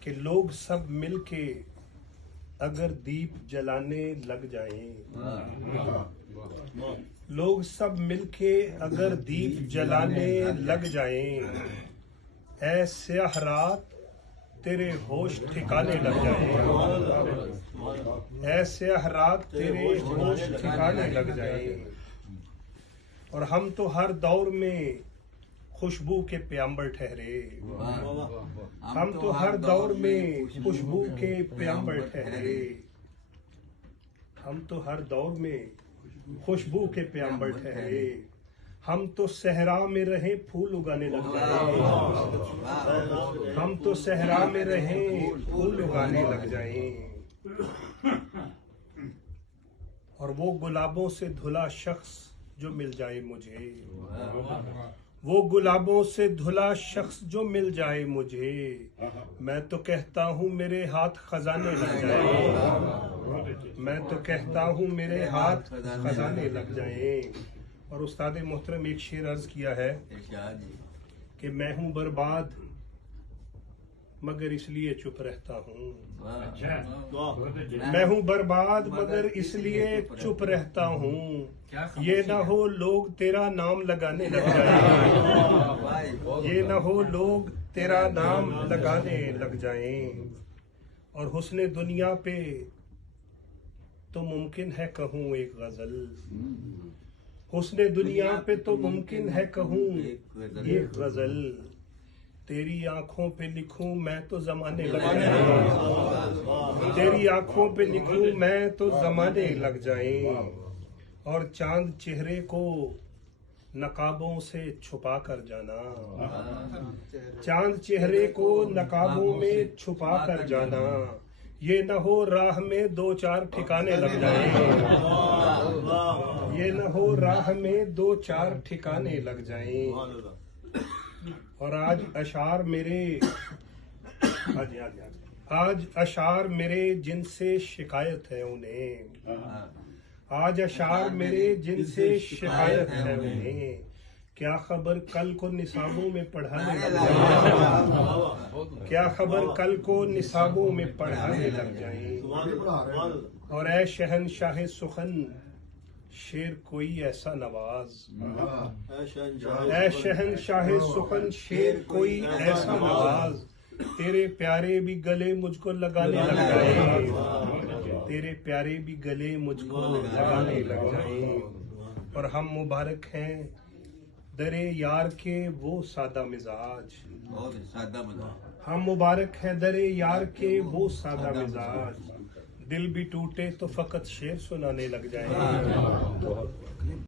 کہ لوگ سب مل کے اگر دیپ جلانے لگ جائیں، لوگ سب مل کے اگر دیپ جلانے لگ جائیں، اے سیاہ رات تیرے ہوش ٹھکانے لگ جائیں، اے سیاہ رات تیرے ہوش ٹھکانے لگ جائیں۔ اور ہم تو ہر دور میں خوشبو کے پیامبر ٹھہرے، ہم تو ہر دور میں خوشبو کے پیامبر ٹھہرے، ہم تو ہر دور میں خوشبو کے پیامبر ٹھہرے، ہم تو صحرا میں رہیں پھول اگانے لگ جائیں، ہم تو صحرا میں رہیں پھول اگانے لگ جائیں۔ اور وہ گلابوں سے دھلا شخص جو مل جائے مجھے، وہ گلابوں سے دھلا شخص جو مل جائے مجھے، میں تو کہتا ہوں میرے ہاتھ خزانے لگ جائیں، میں تو کہتا ہوں میرے ہاتھ خزانے لگ جائیں۔ اور استاد محترم ایک شعر عرض کیا ہے کہ میں ہوں برباد مگر اس لیے چپ رہتا ہوں، میں ہوں برباد مگر اس لیے چپ رہتا ہوں، یہ نہ ہو لوگ تیرا نام لگانے لگ جائیں، یہ نہ ہو لوگ تیرا نام لگانے لگ جائیں۔ اور حسن دنیا پہ تو ممکن ہے کہوں ایک غزل، حسن دنیا پہ تو ممکن ہے کہوں ایک غزل، تیری آنکھوں پہ لکھوں میں تو زمانے لگ جائیں، تیری آنکھوں پہ لکھوں میں تو زمانے لگ جائیں۔ اور چاند چہرے کو نقابوں سے چھپا کر جانا، چاند چہرے کو نقابوں میں چھپا کر جانا، یہ نہ ہو راہ میں دو چار ٹھکانے لگ جائیں، یہ نہ ہو راہ میں دو چار ٹھکانے لگ جائیں۔ اور آج اشعار میرے آج اشعار میرے جن سے شکایت ہے انہیں، آج اشعار میرے جن سے شکایت ہے انہیں، کیا خبر کل کو نصابوں میں پڑھانے لگ جائیں، کیا خبر کل کو نصابوں میں پڑھانے لگ جائیں۔ اور اے شہنشاہ سخن شیر کوئی ایسا نواز، اے شہنشاہ سخن شیر کوئی ایسا نواز، تیرے پیارے بھی گلے مجھ کو لگانے لگ جائیں، تیرے پیارے بھی گلے مجھ کو لگانے لگ جائیں۔ اور ہم مبارک ہیں درے یار کے وہ سادہ مزاج، ہم مبارک ہیں درے یار کے وہ سادہ مزاج، دل بھی ٹوٹے تو فقط شعر سنانے لگ جائیں۔